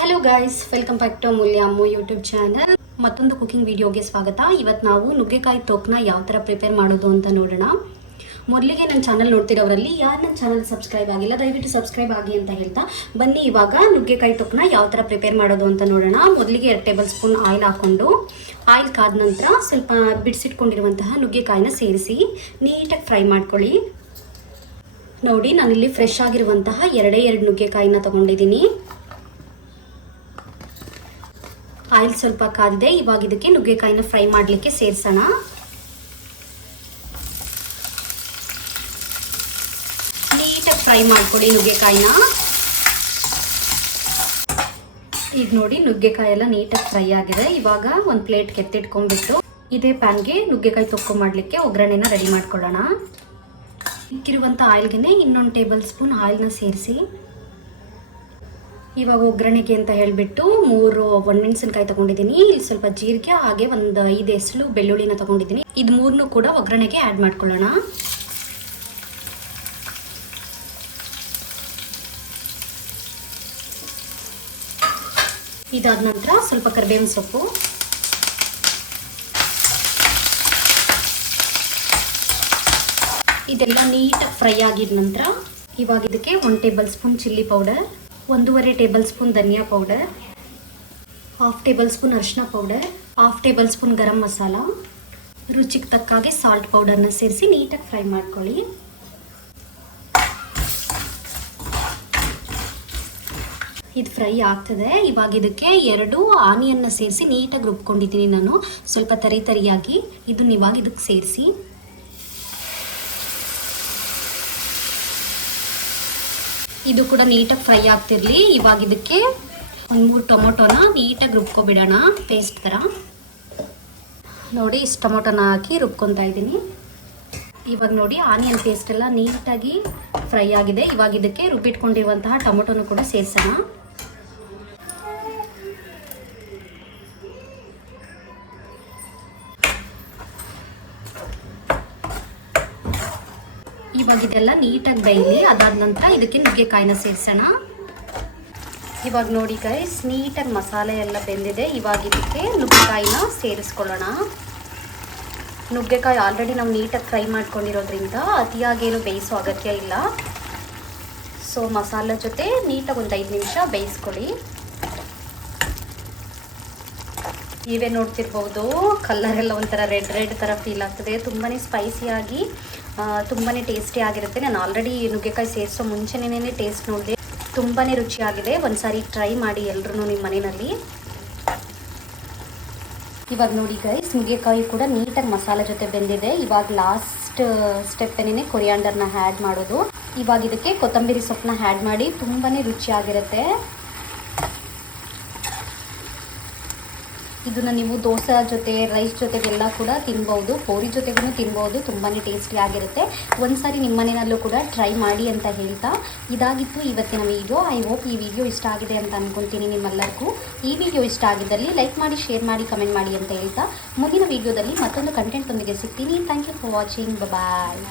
Hello guys, welcome back to Amulya Ammu YouTube channel. ಮತ್ತೊಂದು cooking ವಿಡಿಯೋಗೆ ಸ್ವಾಗತ. ಇವತ್ತು ನಾವು ನುಗ್ಗೆಕಾಯಿ ತೊಕ್ಕನ್ನ ಯಾವ ಥರ ಪ್ರಿಪೇರ್ ಮಾಡೋದು ಅಂತ ನೋಡೋಣ. ಮೊದಲಿಗೆ ನನ್ನ ಚಾನಲ್ ನೋಡ್ತಿರೋರಲ್ಲಿ ಯಾರು ನನ್ನ ಚಾನಲ್ ಸಬ್ಸ್ಕ್ರೈಬ್ ಆಗಿಲ್ಲ ದಯವಿಟ್ಟು ಸಬ್ಸ್ಕ್ರೈಬ್ ಆಗಿ ಅಂತ ಹೇಳ್ತಾ ಬನ್ನಿ ಇವಾಗ ನುಗ್ಗೆಕಾಯಿ ತೊಕ್ಕನ್ನ ಯಾವ ಥರ ಪ್ರಿಪೇರ್ ಮಾಡೋದು ಅಂತ ನೋಡೋಣ. ಮೊದಲಿಗೆ 2 ಟೇಬಲ್ ಸ್ಪೂನ್ ಆಯಿಲ್ ಹಾಕ್ಕೊಂಡು ಆಯಿಲ್ ಕಾದ ನಂತರ ಸ್ವಲ್ಪ ಬಿಡಿಸಿಟ್ಕೊಂಡಿರುವಂತಹ ನುಗ್ಗೆಕಾಯಿನ ಸೇರಿಸಿ ನೀಟಾಗಿ ಫ್ರೈ ಮಾಡ್ಕೊಳ್ಳಿ. ನೋಡಿ, ನಾನಿಲ್ಲಿ ಫ್ರೆಶ್ ಆಗಿರುವಂತಹ 2 ನುಗ್ಗೆಕಾಯಿನ ತೊಗೊಂಡಿದ್ದೀನಿ. ಆಯಿಲ್ ಸ್ವಲ್ಪ ಕಾದಿದೆ. ಇವಾಗ ಇದಕ್ಕೆ ನುಗ್ಗೆಕಾಯಿನ ಫ್ರೈ ಮಾಡಲಿಕ್ಕೆ ಸೇರಿಸೋಣ. ನೀಟಾಗಿ ಫ್ರೈ ಮಾಡ್ಕೊಳ್ಳಿ ನುಗ್ಗೆಕಾಯಿನ. ಈಗ ನೋಡಿ, ನುಗ್ಗೆಕಾಯಿ ಎಲ್ಲ ನೀಟಾಗಿ ಫ್ರೈ ಆಗಿದೆ. ಇವಾಗ ಒಂದು ಪ್ಲೇಟ್ಗೆ ಎತ್ತಿಟ್ಕೊಂಡ್ಬಿಟ್ಟು ಇದೇ ಪ್ಯಾನ್ಗೆ ನುಗ್ಗೆಕಾಯಿ ತೊಕ್ಕು ಮಾಡಲಿಕ್ಕೆ ಒಗ್ಗರಣೆನ ರೆಡಿ ಮಾಡ್ಕೊಳ್ಳೋಣ. ಇಕ್ಕಿರುವಂಥ ಆಯಿಲ್ಗೆ ಇನ್ನೊಂದು ಟೇಬಲ್ ಸ್ಪೂನ್ ಆಯಿಲ್ನ ಸೇರಿಸಿ ಇವಾಗ ಒಗ್ಗರಣೆಗೆ ಅಂತ ಹೇಳಿಬಿಟ್ಟು 3 ಒಣಮೆಣಸಿನಕಾಯಿ ತೊಗೊಂಡಿದ್ದೀನಿ. ಇಲ್ಲಿ ಸ್ವಲ್ಪ ಜೀರಿಗೆ ಹಾಗೆ ಒಂದು 5 ಎಸಳು ಬೆಳ್ಳುಳ್ಳಿನ ತೊಗೊಂಡಿದ್ದೀನಿ. ಇದು 3 ಕೂಡ ಒಗ್ಗರಣೆಗೆ ಆ್ಯಡ್ ಮಾಡ್ಕೊಳ್ಳೋಣ. ಇದಾದ ನಂತರ ಸ್ವಲ್ಪ ಕರಿಬೇವಿನ ಸೊಪ್ಪು, ಇದೆಲ್ಲ ನೀಟಾಗಿ ಫ್ರೈ ಆಗಿದ ನಂತರ ಇವಾಗ ಇದಕ್ಕೆ 1 tablespoon chilli powder, 1.5 tablespoon ಧನಿಯಾ ಪೌಡರ್, 1/2 ಟೇಬಲ್ ಸ್ಪೂನ್ ಅರಿಶಿನ powder, 1/2 tablespoon garam masala, ರುಚಿಗೆ ತಕ್ಕಾಗೆ ಸಾಲ್ಟ್ ಪೌಡರ್ನ ಸೇರಿಸಿ ನೀಟಾಗಿ ಫ್ರೈ ಮಾಡ್ಕೊಳ್ಳಿ. ಇದು ಫ್ರೈ ಆಗ್ತದೆ. ಇವಾಗ ಇದಕ್ಕೆ 2 ಆನಿಯನ್ನ ಸೇರಿಸಿ ನೀಟಾಗಿ ರುಬ್ಕೊಂಡಿದ್ದೀನಿ ನಾನು, ಸ್ವಲ್ಪ ತರಿಯಾಗಿ. ಇದನ್ನ ಇವಾಗ ಇದಕ್ಕೆ ಸೇರಿಸಿ ಇದು ಕೂಡ ನೀಟಾಗಿ ಫ್ರೈ ಆಗ್ತಿರಲಿ. ಇವಾಗ ಇದಕ್ಕೆ 3 ಟೊಮೊಟೊನ ನೀಟಾಗಿ ರುಬ್ಕೊಬಿಡೋಣ, ಪೇಸ್ಟ್ ಥರ. ನೋಡಿ, ಇಷ್ಟು ಟೊಮೊಟೊನ ಹಾಕಿ ರುಬ್ಕೊತಾ ಇದ್ದೀನಿ. ಇವಾಗ ನೋಡಿ, ಆನಿಯನ್ ಪೇಸ್ಟ್ ಎಲ್ಲ ನೀಟಾಗಿ ಫ್ರೈ ಆಗಿದೆ. ಇವಾಗ ಇದಕ್ಕೆ ರುಬ್ಬಿಟ್ಕೊಂಡಿರುವಂತಹ ಟೊಮೊಟೊನು ಕೂಡ ಸೇರಿಸೋಣ. ಇವಾಗ ಇದೆಲ್ಲ ನೀಟಾಗಿ ಬೇಯಲಿ. ಅದಾದ ನಂತರ ಇದಕ್ಕೆ ನುಗ್ಗೆಕಾಯಿನ ಸೇರಿಸೋಣ. ಇವಾಗ ನೋಡಿ ಗೈಸ್, ನೀಟಾಗಿ ಮಸಾಲೆ ಎಲ್ಲ ಬೆಂದಿದೆ. ಇವಾಗ ಇದಕ್ಕೆ ನುಗ್ಗೆಕಾಯಿನ ಸೇರಿಸ್ಕೊಳ್ಳೋಣ. ನುಗ್ಗೆಕಾಯಿ ಆಲ್ರೆಡಿ ನಾವು ನೀಟಾಗಿ ಫ್ರೈ ಮಾಡ್ಕೊಂಡಿರೋದ್ರಿಂದ ಅತಿಯಾಗೇನು ಬೇಯಿಸೋ ಅಗತ್ಯ ಇಲ್ಲ. ಸೊ ಮಸಾಲೆ ಜೊತೆ ನೀಟಾಗಿ ಒಂದು 5 ನಿಮಿಷ ಬೇಯಿಸ್ಕೊಳ್ಳಿ. ನೀವೇ ನೋಡ್ತಿರ್ಬೋದು, ಕಲರ್ ಎಲ್ಲ ಒಂಥರ ರೆಡ್ ಥರ ಫೀಲ್ ಆಗ್ತದೆ. ತುಂಬಾ ಸ್ಪೈಸಿಯಾಗಿ ತುಂಬಾ ಟೇಸ್ಟಿ ಆಗಿರುತ್ತೆ. ನಾನು ಆಲ್ರೆಡಿ ನುಗ್ಗೆಕಾಯಿ ಸೇರಿಸೋ ಮುಂಚೆನೇ ಟೇಸ್ಟ್ ನೋಡಿದೆ, ತುಂಬಾ ರುಚಿಯಾಗಿದೆ. ಒಂದ್ಸಾರಿ ಟ್ರೈ ಮಾಡಿ ಎಲ್ಲರೂ ನಿಮ್ಮ ಮನೆಯಲ್ಲಿ. ಇವಾಗ ನೋಡಿ ಗೈಸ್, ನುಗ್ಗೆಕಾಯಿ ಕೂಡ ನೀಟಾಗಿ ಮಸಾಲೆ ಜೊತೆ ಬೆಂದಿದೆ. ಇವಾಗ ಲಾಸ್ಟ್ ಸ್ಟೆಪ್ ಏನೇ ಕೊರಿಯಾಂಡರ್ನ ಆ್ಯಡ್ ಮಾಡೋದು. ಇವಾಗ ಇದಕ್ಕೆ ಕೊತ್ತಂಬರಿ ಸೊಪ್ಪನ್ನ ಆ್ಯಡ್ ಮಾಡಿ ತುಂಬಾ ರುಚಿಯಾಗಿರುತ್ತೆ. ಇದನ್ನು ನೀವು ದೋಸೆ ಜೊತೆ, ರೈಸ್ ಜೊತೆಗೆಲ್ಲ ಕೂಡ ತಿನ್ಬೋದು, ಪೂರಿ ಜೊತೆಗೂ ತಿನ್ಬೋದು. ತುಂಬಾ ಟೇಸ್ಟಿ ಆಗಿರುತ್ತೆ. ಒಂದ್ಸಾರಿ ನಿಮ್ಮ ಮನೆಯಲ್ಲೂ ಕೂಡ ಟ್ರೈ ಮಾಡಿ ಅಂತ ಹೇಳ್ತಾ ಇದಾಗಿತ್ತು ಇವತ್ತಿನ ವಿಡಿಯೋ. ಐ ಹೋಪ್ ಈ ವಿಡಿಯೋ ಇಷ್ಟ ಆಗಿದೆ ಅಂತ ಅಂದ್ಕೊಳ್ತೀನಿ ನಿಮ್ಮೆಲ್ಲರಿಗೂ. ಈ ವಿಡಿಯೋ ಇಷ್ಟ ಆಗಿದ್ದಲ್ಲಿ ಲೈಕ್ ಮಾಡಿ, ಶೇರ್ ಮಾಡಿ, ಕಮೆಂಟ್ ಮಾಡಿ ಅಂತ ಹೇಳ್ತಾ ಮುಂದಿನ ವಿಡಿಯೋದಲ್ಲಿ ಮತ್ತೊಂದು ಕಂಟೆಂಟ್ ಒಂದಿಗೆ ಸಿಗ್ತೀನಿ. Thank you for watching. Bye.